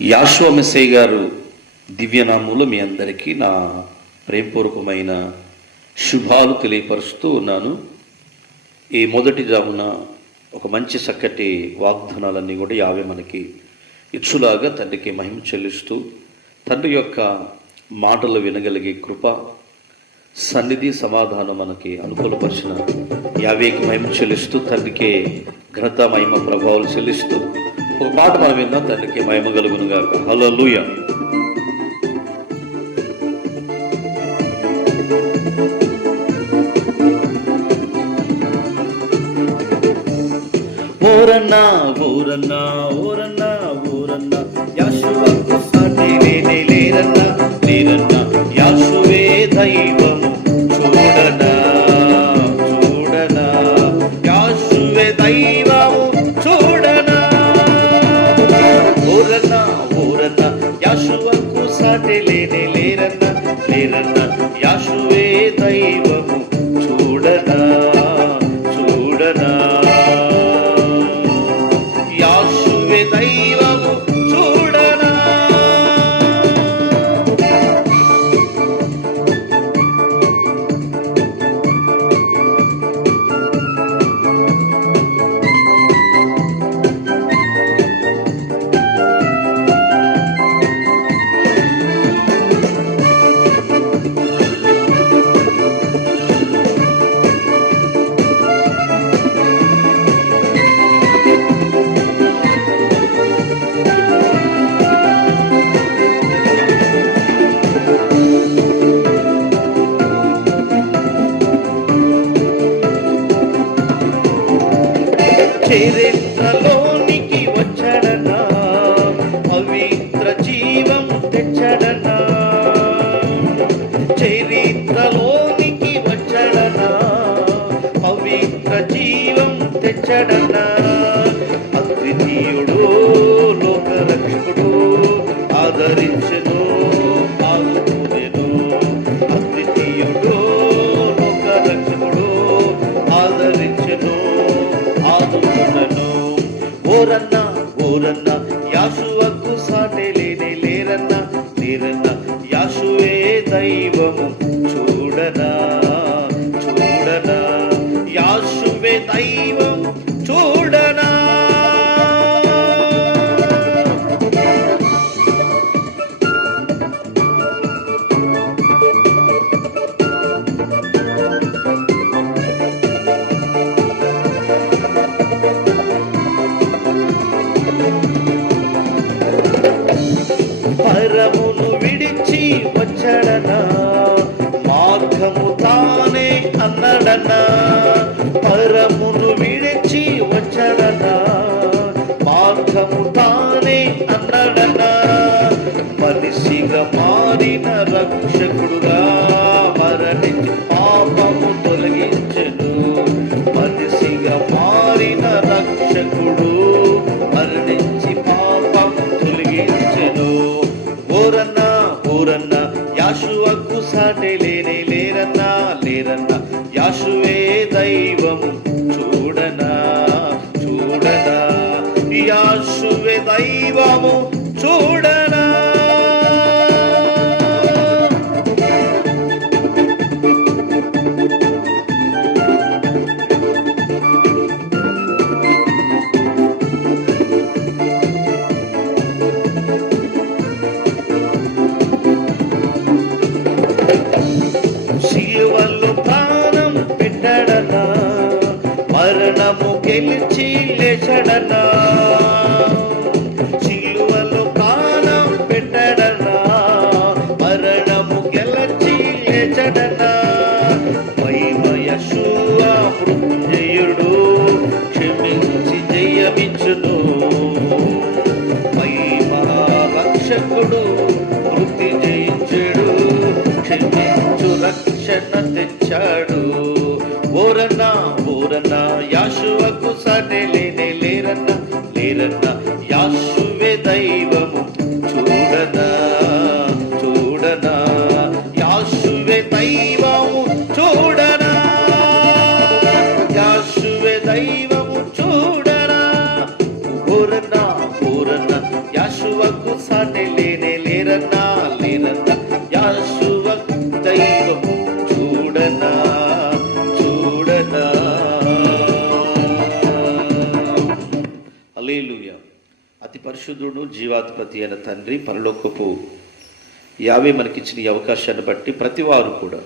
యాశ్వ మెస్సయ్య గారు దివ్యనామంలో మీ అందరికీ నా ప్రేమపూర్వకమైన శుభాలు తెలియపరుస్తూ ఉన్నాను. ఈ మొదటి జామున ఒక మంచి చక్కటి వాగ్దానాలన్నీ కూడా యావే మనకి ఇచ్చులాగా తండ్రికి మహిమ చెల్లిస్తూ తండ్రి యొక్క మాటలు వినగలిగే కృప సన్నిధి సమాధానం మనకి అనుకూలపరిచిన యావేకి మహిమ చెల్లిస్తూ తండ్రికి ఘనత మహిమ ప్రభావాలు చెల్లిస్తూ ఒక పాట మనం విందాం తండ్రికి మహిమ కలుగును గాక హలో ఓరన్నా ఓరన్నా ఓరన్నా ఓరన్నా యాశువకు సాటి లేనే లేరన్నా లేరన్నా యాశువే దైవము చూడనా తెచ్చాడన్నా. అద్వితీయుడు లోక రక్షకుడు ఆదరించను ఆదుకునేను. అద్వితీయుడు లోక రక్షకుడు ఆదరించను ఆదుకునను ఓరన్న ఓరన్న యాశువకు సాటే లేనే లేరన్న లేరన్న యాసువే దైవము. రక్షకుడు మరణించి లేరన్నా అతి పరిశుద్ధుడు జీవాధిపతి అయిన తండ్రి పరలోకపు యావే మనకిచ్చిన ఈ అవకాశాన్ని బట్టి ప్రతి వారు కూడా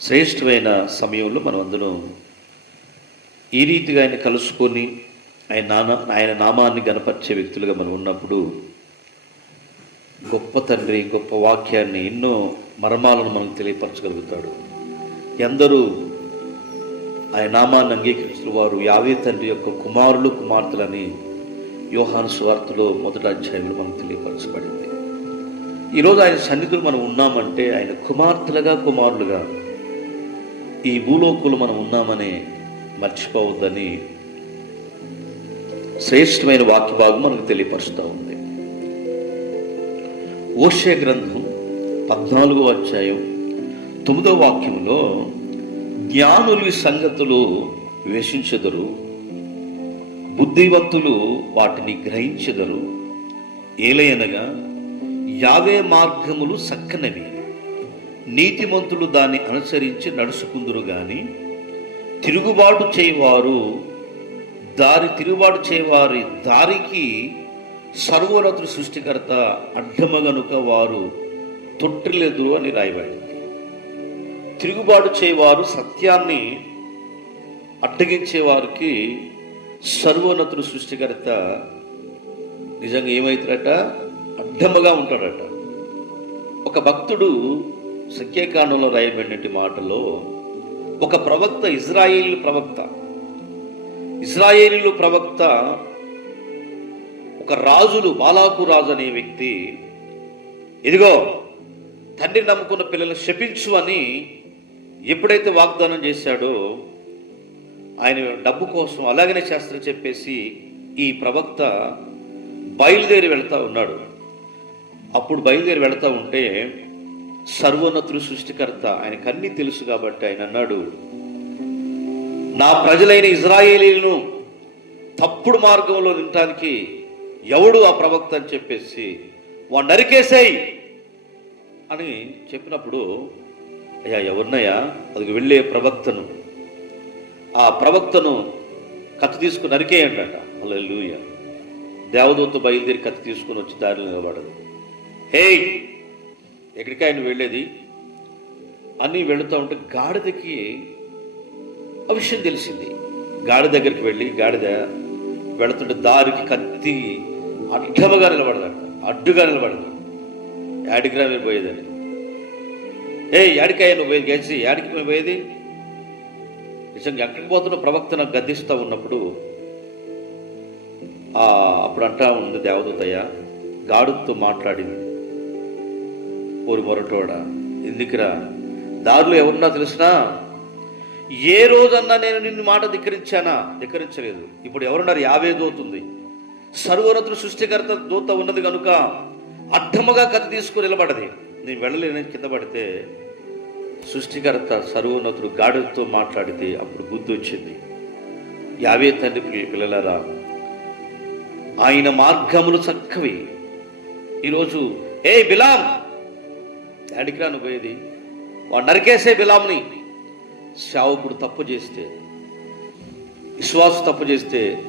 శ్రేష్టమైన సమయంలో మనం అందరం ఈ రీతిగా ఆయన కలుసుకొని ఆయన నానా ఆయన నామాన్ని గనపరిచే వ్యక్తులుగా మనం ఉన్నప్పుడు గొప్ప తండ్రి గొప్ప వాక్యాన్ని ఎన్నో మర్మాలను మనకు తెలియపరచగలుగుతాడు. ఎందరూ ఆయన నామాన్ని అంగీకరించిన వారు యావే తండ్రి యొక్క కుమారులు కుమార్తెలని యోహాను స్వార్థలో మొదటి అధ్యాయంలో మనకు తెలియపరచబడింది. ఈరోజు ఆయన సన్నిధులు మనం ఉన్నామంటే ఆయన కుమార్తెలుగా కుమారులుగా ఈ భూలోకులు మనం ఉన్నామని మర్చిపోవద్దని శ్రేష్టమైన వాక్య భాగం మనకు తెలియపరుస్తూ ఉంది. ఓషే గ్రంథం పద్నాలుగో అధ్యాయం తొమ్మిదో వాక్యంలో జ్ఞానులు సంగతులు వివేశించెదరు బుద్ధివంతులు వాటిని గ్రహించెదరు. ఏలయనగా యావే మార్గములు సక్కనవి. నీతిమంతులు దాన్ని అనుసరించి నడుచుకుందురు గాని తిరుగుబాటు చేయవారు దారి తిరుగుబాటు చేయవారి దారికి సర్వోన్నతుడు సృష్టికర్త అడ్డమగనుక వారు తొట్టిల్లెదురు అని రాయబడింది. తిరుగుబాటు చేయవారు సత్యాన్ని అడ్డగించే వారికి సర్వోన్నతుడు సృష్టికర్త నిజంగా ఏమవుతాడట అడ్డముగా ఉంటాడట. ఒక భక్తుడు సఖ్యకాండంలో రాయబడినటి మాటలో ఒక ప్రవక్త ఇజ్రాయేల్ ప్రవక్త ఇజ్రాయేలీలు ప్రవక్త ఒక రాజులు బాలాకు రాజు అనే వ్యక్తి ఇదిగో తండ్రి నమ్ముకున్న పిల్లలు శపించు అని ఎప్పుడైతే వాగ్దానం చేశాడో ఆయన డబ్బు కోసం అలాగనే శాస్త్రం చెప్పేసి ఈ ప్రవక్త బయలుదేరి వెళ్తా ఉన్నాడు. అప్పుడు బయలుదేరి వెళ్తా ఉంటే సర్వోన్నతుడు సృష్టికర్త ఆయనకు అన్నీ తెలుసు కాబట్టి ఆయన అన్నాడు నా ప్రజలైన ఇజ్రాయేలీలను తప్పుడు మార్గంలో నింటానికి ఎవడు ఆ ప్రవక్త అని చెప్పేసి వాడు నరికేసేయి అని చెప్పినప్పుడు అయ్యా ఎవరినయ్యా? అది వెళ్ళే ప్రవక్తను. ఆ ప్రవక్తను కత్తి తీసుకుని నరికేయండి అంట అలా లూయ దేవదూత బయలుదేరి కత్తి తీసుకుని వచ్చి దారిలో నిలబడదు హే ఎక్కడికి ఆయన వెళ్ళేది? అని వెళుతూ ఉంటే గాడిదకి ఆ విషయం తెలిసింది. గాడి దగ్గరికి వెళ్ళి గాడిద వెళుతుంటే దారికి కత్తి అడ్డముగా నిలబడదంట. అడ్డుగా నిలబడదు. యాడిగ్రామే పోయేదని ఏ యాడికాయ నువ్వు గెలిచి యాడికి మేము పోయేది? నిజంగా ఎక్కడికి పోతున్న ప్రవక్తను గద్దిస్తూ ఉన్నప్పుడు ఆ అప్పుడు అంటా ఉంది దేవదూతయ్య గాడుతో మాట్లాడింది. ఊరి మొరటోడ ఎందుకురా? దారులు ఎవరున్నా తెలిసినా ఏ రోజన్నా నేను నిన్ను మాట ధిక్కరించానా? ధిక్కరించలేదు. ఇప్పుడు ఎవరున్నారు? యావే దోతుంది సర్వోన్నతుడు సృష్టికర్త దూత ఉన్నది కనుక అడ్డముగా కథ తీసుకుని నిలబడది. నేను వెళ్ళలేని కింద పడితే సృష్టికర్త సర్వోన్నతుడు గాడితో మాట్లాడితే అప్పుడు బుద్ధి వచ్చింది. యావే తండ్రి పిల్లలరా ఆయన మార్గములు చక్కవి. ఈరోజు ఏ బిలాం! అడిగిరా రాను పోయేది. వాడు నరికేసే బిలాంని శావకుడు తప్పు చేస్తే విశ్వాసు తప్పు చేస్తే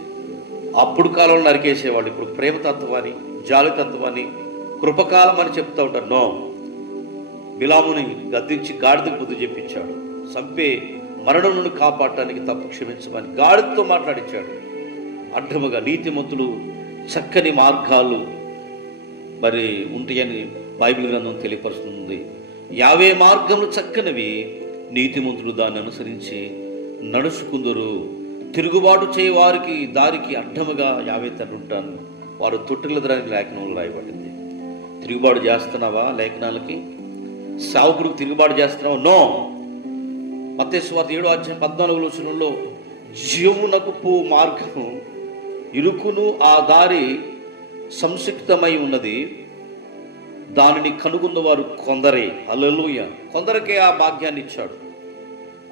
అప్పుడు కాలంలో నరికేసేవాడు. ఇప్పుడు ప్రేమతత్వం అని కృపకాలం అని చెప్తా ఉంటారు. నో. బిలాముని గద్దించి గాడిదకు బుద్ధి చెప్పించాడు. చంపే మరణం నుండి కాపాడటానికి తప్పు క్షమించమని గాడితో మాట్లాడించాడు. అడ్డముగా నీతిమంతులు చక్కని మార్గాలు మరి ఉంటాయని బైబిల్ గ్రంథం తెలియపరుస్తుంది. యావే మార్గములు చక్కనివి నీతిమంతులు దాన్ని అనుసరించి నడుచుకుందరు. తిరుగుబాటు చేయవారికి దారికి అడ్డముగా యావే ఉంటాను. వారు తొట్టిల దానికి లేఖనంలో రాయబడింది. తిరుగుబాటు చేస్తున్నావా లేఖనాలకి? సావుకుడికి తిరుగుబాటు చేస్తున్నావు? నో. మత్స్వార్త ఏడో అధ్యాయం పద్నాలుగు వచనంలో జీవునకు పో మార్గము. ఇరుకును ఆ దారి సంసిక్తమై ఉన్నది. దానిని కనుగొన్న వారు కొందరే. అలలుయ కొందరికే ఆ భాగ్యాన్ని ఇచ్చాడు.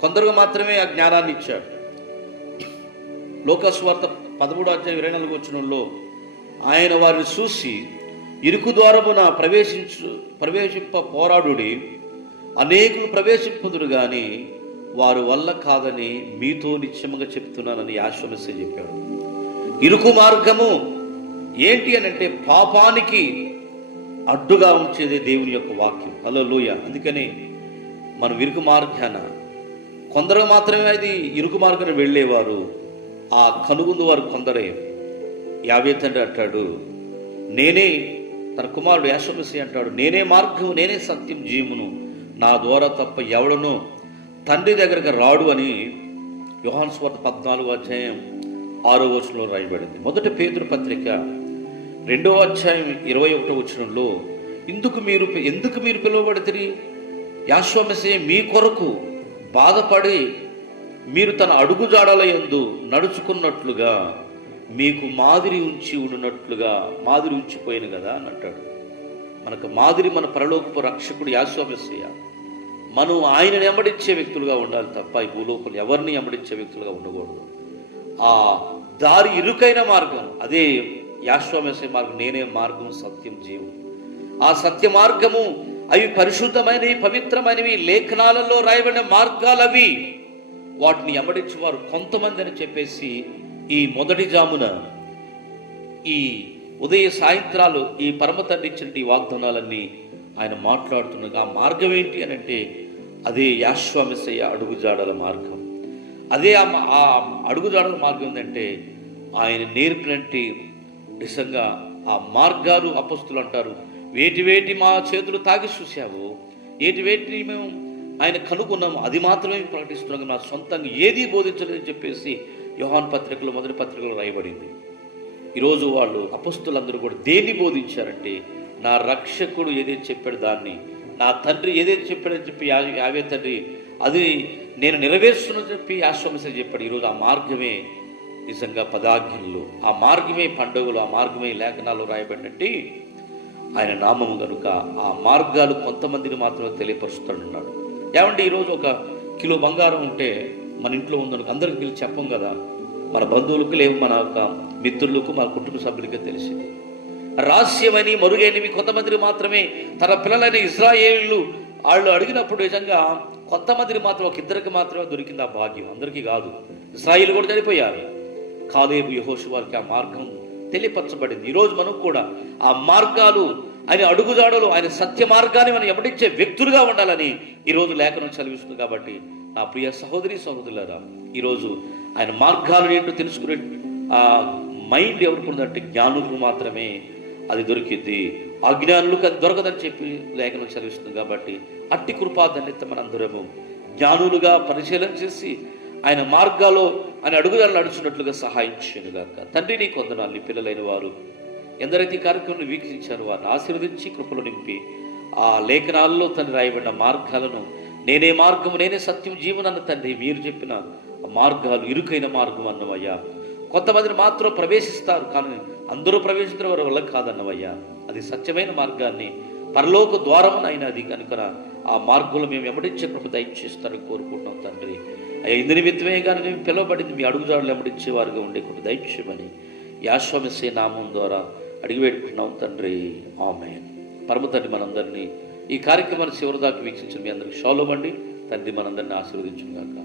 కొందరికి మాత్రమే ఆ జ్ఞానాన్ని ఇచ్చాడు. లోకస్వార్త పదమూడు అధ్యాయం ఇరవై నాలుగు వచనంలో ఆయన వారిని చూసి ఇరుకు ద్వారమున ప్రవేశించు ప్రవేశింప పోరాడుడి. అనేకులు ప్రవేశింపదురు గాని వారు వల్ల కాదని మీతో నిత్యముగా చెప్తున్నానని ఆశ్వమస్య చెప్పాడు ఇరుకు మార్గము ఏంటి అని అంటే పాపానికి అడ్డుగా ఉంచేదే దేవుని యొక్క వాక్యం. హలో లూయ అందుకని మనం ఇరుకు మార్గాన కొందరు మాత్రమే అది ఇరుకు మార్గాన వెళ్ళేవారు. ఆ కనుగొందు వారు కొందరే. యాభై తండ్రి అంటాడు నేనే తన కుమారుడు యాశ్వమసి అంటాడు నేనే మార్గం నేనే సత్యం జీవును నా ద్వారా తప్ప ఎవడను తండ్రి దగ్గరకు రాడు అని యోహాన్ పద్నాలుగు అధ్యాయం ఆరో వచనంలో రాయబడింది. మొదటి పేదరు పత్రిక రెండవ అధ్యాయం ఇరవై ఒకటో వచనంలో ఇందుకు మీరు ఎందుకు మీరు పిలువబడితే యాశ్వమసే మీ కొరకు బాధపడి మీరు తన అడుగుజాడల యందు నడుచుకున్నట్లుగా మీకు మాదిరి ఉంచి ఉన్నట్లుగా మాదిరి ఉంచిపోయాను కదా అని అంటాడు. మనకు మాదిరి మన పరలోకపు రక్షకుడు యాశ్వమస్య మనం ఆయనని వెంబడించే వ్యక్తులుగా ఉండాలి తప్ప ఈ భూలోకంలో ఎవరిని వెంబడించే వ్యక్తులుగా ఉండకూడదు. ఆ దారి ఇరుకైన మార్గం అదే యాశ్వమేసే మార్గం నేనే మార్గం సత్యం జీవం. ఆ సత్య మార్గము అవి పరిశుద్ధమైనవి పవిత్రమైనవి లేఖనాలలో రాయబడిన మార్గాలు అవి వాటిని ఎమ్మడించి కొంతమంది అని చెప్పేసి ఈ మొదటి జామున ఈ ఉదయ సాయంత్రాలు ఈ పరమ తండ్రి ఇచ్చిన వాగ్దానాలన్నీ ఆయన మాట్లాడుతుండగా ఆ మార్గం ఏంటి? అని అంటే అదే యాశ్వామిసయ్య అడుగుజాడల మార్గం. అదే ఆ అడుగుజాడల మార్గం ఏంటంటే ఆయన నేర్పినట్టు నిజంగా ఆ మార్గాలు అపస్తులు అంటారు. వేటి వేటి మా చేతులు తాగి చూసావు ఏటి వేటిని మేము ఆయన కనుగొన్నాము అది మాత్రమే ప్రకటిస్తున్నాం నా సొంతంగా ఏది బోధించలేదని చెప్పేసి యోహాన్ పత్రికలు మొదటి పత్రికలు రాయబడింది. ఈరోజు వాళ్ళు అపస్తులందరూ కూడా దేన్ని బోధించారంటే నా రక్షకుడు ఏదైతే చెప్పాడు దాన్ని నా తండ్రి ఏదైతే చెప్పాడని చెప్పి యావే తండ్రి అది నేను నెరవేరుస్తున్నని చెప్పి ఆశ్రమశ చెప్పాడు. ఈరోజు ఆ మార్గమే నిజంగా పదాజ్ఞలు ఆ మార్గమే పండుగలు ఆ మార్గమే లేఖనాలు రాయబడినట్టు ఆయన నామము కనుక ఆ మార్గాలు కొంతమందిని మాత్రమే తెలియపరుస్తాడన్నాడు ఏమంటే ఈరోజు ఒక కిలో బంగారం ఉంటే మన ఇంట్లో ఉందనుకో అందరికి పిలిచి చెప్పం కదా. మన బంధువులకు లేవు మన యొక్క మిత్రులకు మన కుటుంబ సభ్యులకే తెలిసింది రహస్యమని మరుగైనవి కొంతమందిని మాత్రమే తన పిల్లలైన ఇజ్రాయేళ్ళు వాళ్ళు అడిగినప్పుడు నిజంగా కొంతమందిని మాత్రం ఒక ఇద్దరికి మాత్రమే దొరికింది ఆ భాగ్యం. అందరికీ కాదు. ఇజ్రాయిల్ కూడా చనిపోయారు. కాలేబు యహోషు వారికి ఆ మార్గం తెలియపరచబడింది. ఈరోజు మనం కూడా ఆ మార్గాలు ఆయన అడుగుజాడలు ఆయన సత్య మార్గాన్ని మనం ఎప్పటిచ్చే వ్యక్తులుగా ఉండాలని ఈరోజు లేఖనం చదివిస్తుంది కాబట్టి నా ప్రియ సహోదరి సహోదరులారా ఈరోజు ఆయన మార్గాలు ఏంటో తెలుసుకునే ఆ మైండ్ ఎవరికి ఉందంటే జ్ఞానులకు మాత్రమే అది దొరికింది అజ్ఞానులకు అది దొరకదని చెప్పి లేఖనం చదివిస్తుంది కాబట్టి అట్టి కృపాధన్యత మనందరము. జ్ఞానులుగా పరిశీలన చేసి ఆయన మార్గాల్లో ఆయన అడుగుదాలు నడుచున్నట్లుగా సహాయం చేయనుగాక తండ్రి నీ కొందనాలు నీ పిల్లలైన వారు ఎందరైతే ఈ కార్యక్రమాన్ని వీక్షించారు వారిని ఆశీర్వదించి కృపలు నింపి ఆ లేఖనాల్లో తను రాయబడిన మార్గాలను నేనే మార్గం నేనే సత్యం జీవనన్న తండ్రి మీరు చెప్పిన మార్గాలు ఇరుకైన మార్గం అన్నవయ్యా. కొంతమందిని మాత్రం ప్రవేశిస్తారు కానీ అందరూ ప్రవేశించిన వారి వల్ల కాదన్నవయ్యా. అది సత్యమైన మార్గాన్ని పరలోక ద్వారమునైనా అది కనుక ఆ మార్గంలో మేము వెంబడించే కృప దయచేస్తారని కోరుకుంటున్నాం తండ్రి. అయ్యా ఇందు నిమిత్తమే కానీ మేము పిలువబడింది మీ అడుగుదారులు వెంబడించే ఉండే కృప దయచేయమని యాశ్వమసే నామం ద్వారా అడిగి పెట్టుకుంటున్నాం తండ్రి. ఆమె పరమ తండ్రి మనందరినీ ఈ కార్యక్రమాన్ని చివరి దాకా వీక్షించిన మీ అందరికి షాలోమండి తండ్రి మనందరినీ ఆశీర్వదించుగాక